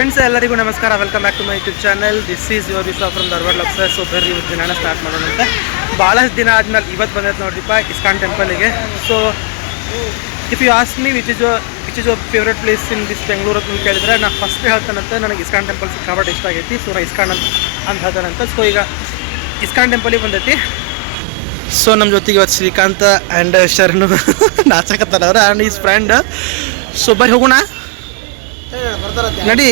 Friends ಎಲ್ಲರಿಗೂ ನಮಸ್ಕಾರ. Welcome back to my YouTube channel. This is your Vishwa from Dharwad ಲಕ್ಸರ್. So ಬರ್ರಿ ಇವತ್ತು ದಿನ ಸ್ಟಾರ್ಟ್ ಮಾಡೋಣ ಅಂತ. ಭಾಳಷ್ಟು ದಿನ ಆದ್ಮೇಲೆ ಇವತ್ತು ಬಂದೈತೆ ನೋಡ್ರಿಪ್ಪ ಇಸ್ಕಾನ್ ಟೆಂಪಲ್ಗೆ. So if you ask me which is your favourite place in this Bengaluru ಅಂತ ಕೇಳಿದ್ರೆ ನಾನು ಫಸ್ಟ್ ಹೇಳ್ತಾನಂತ ನನಗೆ ಇಸ್ಕಾನ್ ಟೆಂಪಲ್ ಸಿಕ್ಕಾಪಟ್ಟೆ ಇಷ್ಟ ಆಗೈತಿ. ಸೊ ನಾನು ಇಸ್ಕಾನ್ ಅಂತ ಹೇಳ್ತಾನಂತ. ಸೊ ಈಗ ಇಸ್ಕಾನ್ ಟೆಂಪಲಿಗೆ ಬಂದೈತಿ. ಸೊ ನಮ್ಮ ಜೊತೆಗೆ ಇವತ್ತು ಶ್ರೀಕಾಂತ್ ಆ್ಯಂಡ್ ಶರಣು ನಾಚಕತ್ತಾರ ಆ್ಯಂಡ್ ಈಸ್ ಫ್ರೆಂಡ್. ಸೊ ಬರ್ರಿ ಹೋಗೋಣ ನಡಿ.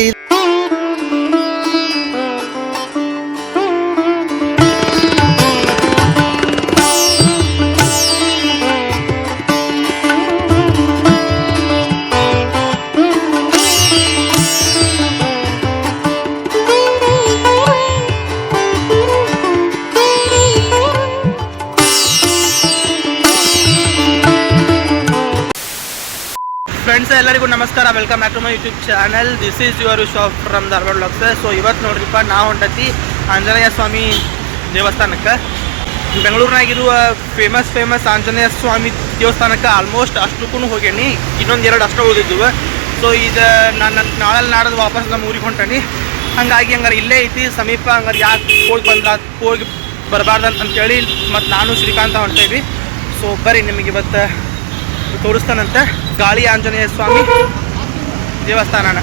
ಫ್ರೆಂಡ್ಸ್ ಎಲ್ಲರಿಗೂ ನಮಸ್ಕಾರ. Welcome back to my YouTube channel. This is your Vishwa from Dharwad ಲಕ್ಸರ್. ಸೊ ಇವತ್ತು ನೋಡ್ರಿಪ್ಪ ನಾವು ಹೊಂಟತಿ ಆಂಜನೇಯ ಸ್ವಾಮಿ ದೇವಸ್ಥಾನಕ್ಕೆ. ಬೆಂಗಳೂರಿನಾಗಿರುವ ಫೇಮಸ್ ಆಂಜನೇಯ ಸ್ವಾಮಿ ದೇವಸ್ಥಾನಕ್ಕೆ ಆಲ್ಮೋಸ್ಟ್ ಅಷ್ಟಕ್ಕೂ ಹೋಗೇನಿ. ಇನ್ನೊಂದು ಎರಡು ಅಷ್ಟು ಉಳಿದಿದ್ವು. ಸೊ ಇದು ನಾನು ನಾಳೆ ನಾಡೋದು ವಾಪಸ್ ನಮ್ಮ ಊರಿಗೆ ಹೊಂಟನಿ. ಹಾಗಾಗಿ ಹಂಗಾರೆ ಇಲ್ಲೇ ಐತಿ ಸಮೀಪ. ಹಂಗಾರೆ ಯಾಕೆ ಹೋಗಿ ಬರಬಾರ್ದು ಅಂತೇಳಿ ಮತ್ತು ನಾನು ಶ್ರೀಕಾಂತ ಹೊಂಟೇವಿ. ಸೊ ಬರ್ರಿ ನಿಮಗೆ ಇವತ್ತು ತೋರಿಸ್ತಾನಂತೆ ಗಾಳಿ ಆಂಜನೇಯ ಸ್ವಾಮಿ ದೇವಸ್ಥಾನನ.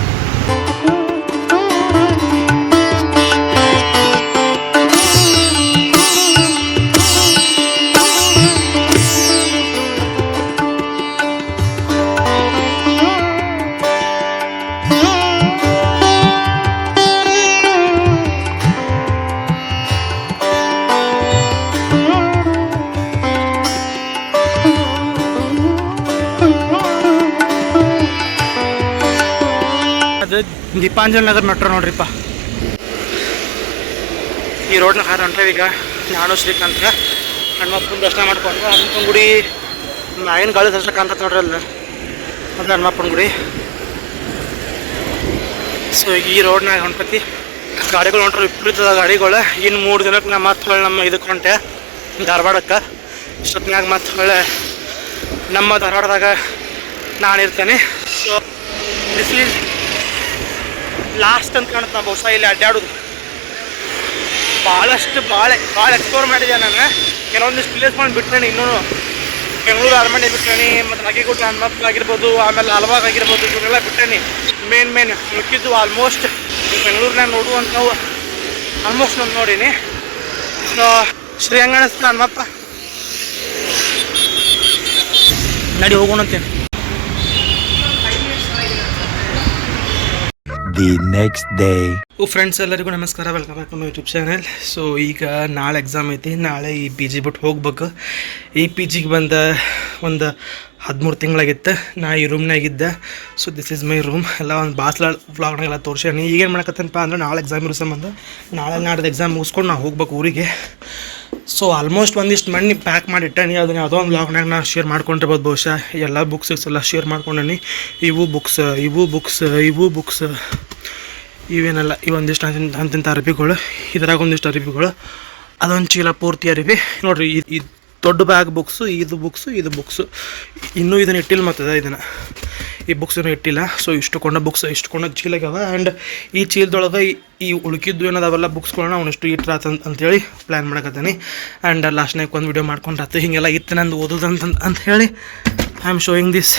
ಅದು ದೀಪಾಂಜಲಿ ನಗರ್ ಮೆಟ್ರೋ ನೋಡ್ರಿಪ್ಪ. ಈ ರೋಡ್ನ ಹಾರ ಹೊಂಟ್ರೇವಿ. ಈಗ ನಾನು ಶ್ರೀಕಾಂತ ಹನುಮಪ್ಪನ ದರ್ಶನ ಮಾಡ್ಕೊಂಡು ಹನುಮಪ್ಪನ ಗುಡಿ ಮ್ಯಾಗಿನ ಗಾಳಿ ದರ್ಶನ ಕಾಣ್ತದೆ ನೋಡ್ರಿ. ಅಲ್ಲ ಅದು ಹನುಮಪ್ಪನ ಗುಡಿ. ಸೊ ಈಗ ಈ ರೋಡ್ನಾಗ ಹೊಂಟತಿ ಗಾಡಿಗಳು ಹೊಂಟ್ರೆ ವಿಪರೀತದ ಗಾಡಿಗಳು. ಇನ್ನು 3 ದಿನಕ್ಕೆ ನಾ ಮತ್ತೆ ಹೊಳ್ಳಿ ನಮ್ಮ ಇದಕ್ಕೆ ಹೊಂಟೆ ಧಾರವಾಡಕ್ಕೆ. ಇಷ್ಟೊತ್ತಿನಾಗ ಮತ್ತೆ ಹೊಳ್ಳೆ ನಮ್ಮ ಧಾರವಾಡದಾಗ ನಾನಿರ್ತೇನೆ. ಸೊ ದಿಸ್ ಈಸ್ ಲಾಸ್ಟ್ ಅಂತ ಕಾಣುತ್ತೆ. ಬಹುಶಃ ಇಲ್ಲಿ ಅಡ್ಡಾಡೋದು ಭಾಳ ಎಕ್ಸ್ಪ್ಲೋರ್ ಮಾಡಿದೆ ನಾನು. ಕೆಲವೊಂದಿಷ್ಟು ಪ್ಲೇಸ್ ಮಾಡಿ ಬಿಟ್ಟೇನೆ. ಇನ್ನೂ ಬೆಂಗಳೂರು ಅರಮನೆ ಬಿಟ್ಟೇನಿ, ಮತ್ತು ನಗೆಗುಡ್ಡ ಹನುಮಪ್ಪ ಆಗಿರ್ಬೋದು, ಆಮೇಲೆ ಲಾಲ್ಬಾಗ್ ಆಗಿರ್ಬೋದು, ಇವನ್ನೆಲ್ಲ ಬಿಟ್ಟೇನಿ. ಮೇನ್ ಮಿಕ್ಕಿದ್ದು ಆಲ್ಮೋಸ್ಟ್ ಬೆಂಗಳೂರಿನಾಗ ನೋಡುವಂಥವು ಆಲ್ಮೋಸ್ಟ್ ನಾನು ನೋಡೀನಿ. ಸೊ ಶ್ರೀರಂಗಸ್ಥ ಹನುಮಪ್ಪ ನಡಿ ಹೋಗೋಣಂತೇನೆ. The next day. ಫ್ರೆಂಡ್ಸ್ ಎಲ್ಲರಿಗೂ ನಮಸ್ಕಾರ. Welcome back to my YouTube channel. So ಈಗ ನಾಳೆ ಎಕ್ಸಾಮ್ ಐತಿ. ನಾಳೆ ಈ ಪಿ ಜಿ ಬಿಟ್ಟು ಹೋಗ್ಬೇಕು. ಈ ಪಿ ಜಿಗೆ ಬಂದ ಒಂದು 13 ತಿಂಗಳಾಗಿತ್ತು. ನಾ ಈ ರೂಮ್ನಾಗಿದ್ದೆ. So this is my room. ಎಲ್ಲ ಒಂದು ಬಾಸ್ಲ ವ್ಲಾಗ್ನಾಗೆಲ್ಲ ತೋರಿಸೇನಿ. ಈಗೇನು ಮಾಡಕತ್ತನಪ್ಪ ಅಂದ್ರೆ ನಾಳೆ ಎಕ್ಸಾಮ್ ಇರೋ ಸಂಬಂಧ ನಾಳೆ ನಾಡ್ದು ಎಕ್ಸಾಮ್ ಮುಗಿಸ್ಕೊಂಡು ನಾವು ಹೋಗ್ಬೇಕು ಊರಿಗೆ. ಸೊ ಆಲ್ಮೋಸ್ಟ್ ಒಂದಿಷ್ಟು ಮಣ್ಣಿ ಪ್ಯಾಕ್ ಮಾಡಿಟ್ಟೇನಿ. ಅದನ್ನ ಯಾವುದೋ ಒಂದು ವ್ಲಾಗ್ನಾಗ ನಾನು ಶೇರ್ ಮಾಡ್ಕೊಂಡಿರ್ಬೋದು. ಬಹುಶಃ ಎಲ್ಲ ಬುಕ್ಸ್ ಎಲ್ಲ ಶೇರ್ ಮಾಡ್ಕೊಂಡೇನಿ. ಇವು ಬುಕ್ಸ್ ಇವೇನೆಲ್ಲ ಇವೊಂದಿಷ್ಟು ಅಂತಿಂಥ ಅರಬಿಗಳು, ಇದ್ರಾಗ ಒಂದಿಷ್ಟು ಅರಬಿಗಳು, ಅದೊಂದು ಚೀಲ ಪೂರ್ತಿ ಅರಬಿ ನೋಡಿರಿ. ಈ ದೊಡ್ಡ ಬ್ಯಾಗ್ ಬುಕ್ಸು, ಇದು ಬುಕ್ಸು ಇನ್ನೂ ಇದನ್ನು ಇಟ್ಟಿಲ್ಲ. ಮತ್ತು ಈ ಬುಕ್ಸನ್ನು ಇಟ್ಟಿಲ್ಲ. ಸೊ ಇಷ್ಟುಕೊಂಡ ಚೀಲಾಗ್ಯಾವ. ಆ್ಯಂಡ್ ಈ ಚೀಲದೊಳಗೆ ಈ ಉಳುಕಿದ್ದು ಏನದಾವೆಲ್ಲ ಬುಕ್ಸ್ಗಳನ್ನ ಅವನಿಷ್ಟು ಇಟ್ರಾತ ಅಂತೇಳಿ ಪ್ಲ್ಯಾನ್ ಮಾಡಕತ್ತೀನಿ. ಆ್ಯಂಡ್ ಲಾಸ್ಟ್ನಾಗ ಒಂದು ವಿಡಿಯೋ ಮಾಡ್ಕೊಂಡ್ರಾತು ಹಿಂಗೆಲ್ಲ ಇತ್ತು ನಂದು ಓದೋದು ಅಂತ ಹೇಳಿ ಐ ಆಮ್ ಶೋಯಿಂಗ್ ದಿಸ್.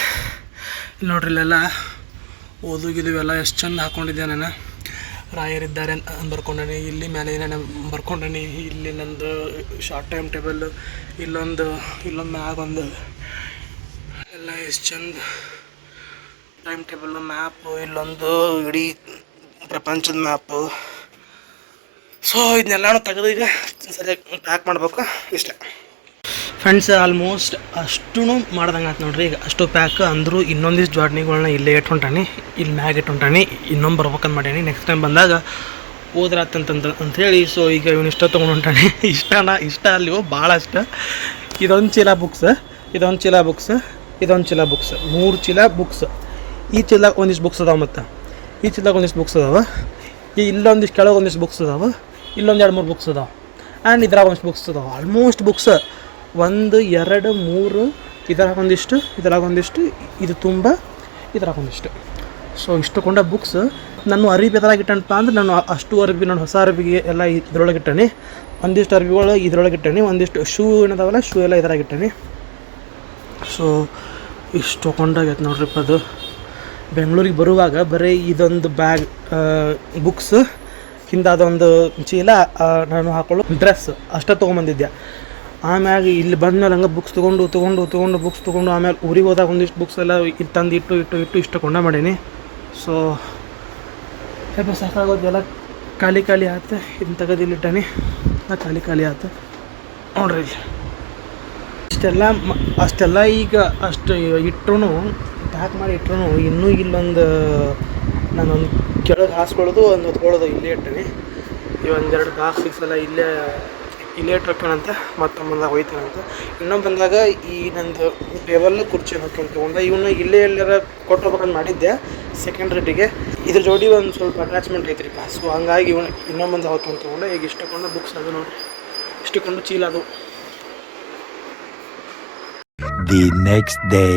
ಇಲ್ಲಿ ನೋಡ್ರಿ, ಇಲ್ಲೆಲ್ಲ ಓದುಗಿದುವೆಲ್ಲ ಎಷ್ಟು ಚಂದ ಹಾಕ್ಕೊಂಡಿದ್ದೆ ನಾನು. ರಾಯರಿದ್ದಾರೆ ಅಂತ ಬರ್ಕೊಂಡನಿ. ಇಲ್ಲಿ ಮೇಲೆ ಏನೇನು ಬರ್ಕೊಂಡನಿ. ಇಲ್ಲಿ ನಂದು ಶಾರ್ಟ್ ಟೈಮ್ ಟೇಬಲ್, ಇಲ್ಲೊಂದು ಮ್ಯಾಗೊಂದು ಎಲ್ಲ ಎಷ್ಟು ಚಂದ ಟೈಮ್ ಟೇಬಲ್ಲು, ಮ್ಯಾಪು, ಇಲ್ಲೊಂದು ಇಡೀ ಪ್ರಪಂಚದ ಮ್ಯಾಪು. ಸೊ ಇದನ್ನೆಲ್ಲನೂ ತೆಗೆದು ಈಗ ಸರಿಯಾಗಿ ಪ್ಯಾಕ್ ಮಾಡ್ಬೇಕು. ಇಷ್ಟೇ ಫ್ರೆಂಡ್ಸ್. ಆಲ್ಮೋಸ್ಟ್ ಅಷ್ಟೂ ಮಾಡ್ದಂಗೆ ಆಯ್ತು ನೋಡ್ರಿ. ಈಗ ಅಷ್ಟು ಪ್ಯಾಕ್ ಅಂದರೂ ಇನ್ನೊಂದಿಷ್ಟು ಜಾಡ್ನಿಗಳನ್ನ ಇಲ್ಲೇ ಇಟ್ಕೊಂಟಾನಿ, ಇಲ್ಲಿ ಮ್ಯಾಗ ಇಟ್ಕೊಂಟಾನಿ. ಇನ್ನೊಂದು ಬರ್ಬೇಕಂತ ಮಾಡೀನಿ. ನೆಕ್ಸ್ಟ್ ಟೈಮ್ ಬಂದಾಗ ಹೋದ್ರಾತಂತಂತೇಳಿ. ಸೊ ಈಗ ಇವನು ಇಷ್ಟ ತೊಗೊಂಡು ಹೊಂಟಾನೆ. ಇಷ್ಟ ಅಲ್ಲಿವು ಭಾಳ ಇಷ್ಟ. ಇದೊಂದು ಚೀಲ ಬುಕ್ಸ್, 3 ಚೀಲ ಬುಕ್ಸ್. ಈ ಚೀಲದಾಗ ಒಂದಿಷ್ಟು ಬುಕ್ಸ್ ಅದಾವೆ, ಮತ್ತು ಈ ಚೀಲದಾಗ ಒಂದಿಷ್ಟು ಬುಕ್ಸ್ ಅದಾವೆ. ಇಲ್ಲೊಂದಿಷ್ಟು ಕೆಳಗೆ ಒಂದಿಷ್ಟು ಬುಕ್ಸ್ ಅದಾವೆ, ಇಲ್ಲೊಂದು 2-3 ಬುಕ್ಸ್ ಅದಾವೆ. ಆ್ಯಂಡ್ ಇದ್ರಾಗ ಒಂದಿಷ್ಟು ಬುಕ್ಸ್ ಅದಾವೆ. ಆಲ್ಮೋಸ್ಟ್ ಬುಕ್ಸ್ 1 2 3 ಇದರಾಗೊಂದಿಷ್ಟು, ಇದು ತುಂಬ, ಇದರಾಗೊಂದಿಷ್ಟು. ಸೊ ಇಷ್ಟು ಕೊಂಡ ಬುಕ್ಸ್ ನಾನು ಅರಿವಿ ಎದ್ರಾಗ ಇಟ್ಟನಪ್ಪ ಅಂದ್ರೆ ನಾನು ಅಷ್ಟು ಅರಿವಿ ನಾನು ಹೊಸ ಅರಿವಿಗೆ ಎಲ್ಲ ಇದ್ರೊಳಗೆ ಇಟ್ಟನಿ. ಒಂದಿಷ್ಟು ಅರಿವಿಗಳು ಇದ್ರೊಳಗೆ ಇಟ್ಟನಿ, ಒಂದಿಷ್ಟು ಶೂ ಏನದಾವಲ್ಲ ಶೂ ಎಲ್ಲ ಇದ್ರಾಗ ಇಟ್ಟನಿ. ಸೊ ಇಷ್ಟು ತೊಗೊಂಡಾಗೈತೆ ನೋಡ್ರಿಪ್ಪ. ಅದು ಬೆಂಗಳೂರಿಗೆ ಬರುವಾಗ ಬರೀ ಇದೊಂದು ಬ್ಯಾಗ್, ಬುಕ್ಸ್, ಹಿಂದೆ ಅದೊಂದು ಚೀಲ, ನಾನು ಹಾಕೊಳ್ಳೋ ಡ್ರೆಸ್ ಅಷ್ಟೇ ತೊಗೊಂಬಂದಿದ್ದೆ. ಆಮ್ಯಾಗ ಇಲ್ಲಿ ಬಂದಮೇಲೆ ಹಂಗೆ ಬುಕ್ಸ್ ತೊಗೊಂಡು ಬುಕ್ಸ್ ತೊಗೊಂಡು ಆಮೇಲೆ ಊರಿಗೆ ಹೋದಾಗ ಒಂದಿಷ್ಟು ಬುಕ್ಸ್ ಎಲ್ಲ ಇಲ್ಲಿ ತಂದು ಇಟ್ಟು ಇಷ್ಟು ಕೊಂಡ ಮಾಡೀನಿ. ಸೊ ಸ್ವಲ್ಪ ಸಾಕಾಗೋದೆಲ್ಲ ಖಾಲಿ ಆಯ್ತು. ಇದನ್ನ ತೆಗೆದಿಲ್ಲಿಟ್ಟಾನೆ, ಖಾಲಿ ಆಯ್ತು ನೋಡ್ರಿ. ಅಷ್ಟೆಲ್ಲ ಈಗ ಅಷ್ಟು ಇಟ್ಟರು, ಪ್ಯಾಕ್ ಮಾಡಿ ಇಟ್ಟರು ಇನ್ನೂ ಇಲ್ಲೊಂದು ನಾನೊಂದು ಕೆಳಗೆ ಹಾಸ್ಕೊಳ್ಳೋದು ಒಂದು ಹೊತ್ಕೊಳ್ಳೋದು ಇಲ್ಲೇ ಇಟ್ಟೀನಿ. ಈ ಒಂದೆರಡು ಬಾಕ್ಸ್ ಎಲ್ಲ ಇಲ್ಲೇ ಇಟ್ಟಾನಂತೆ, ಮತ್ತೊಂದು ಹೋಯ್ತಾನಂತೆ. ಇನ್ನೊಂದು ಬಂದಾಗ ಈ ನಂದು ಟೇಬಲ್ ಕುರ್ಚಿ ಹಾಕೊಂಡು ತೊಗೊಂಡೆ. ಇವನ್ನ ಇಲ್ಲೇ ಎಲ್ಲಾರ ಕೊಟ್ಟೋಗ್ಬೇಕಂತ ಮಾಡಿದ್ದೆ ಸೆಕೆಂಡ್ ರೇಟಿಗೆ. ಇದ್ರ ಜೋಡಿ ಒಂದು ಸ್ವಲ್ಪ ಅಟ್ಯಾಚ್ಮೆಂಟ್ ಐತ್ರಿಪ್ಪ. ಸೊ ಹಂಗಾಗಿ ಇವನು ಇನ್ನೊಂದು ಹಾಕೊಂಡು ತೊಗೊಂಡೆ. ಈಗ ಇಷ್ಟಕೊಂಡು ಬುಕ್ಸ್ ಅದು ನೋಡಿರಿ, ಇಷ್ಟಕೊಂಡು ಚೀಲ ಅದು. The next day.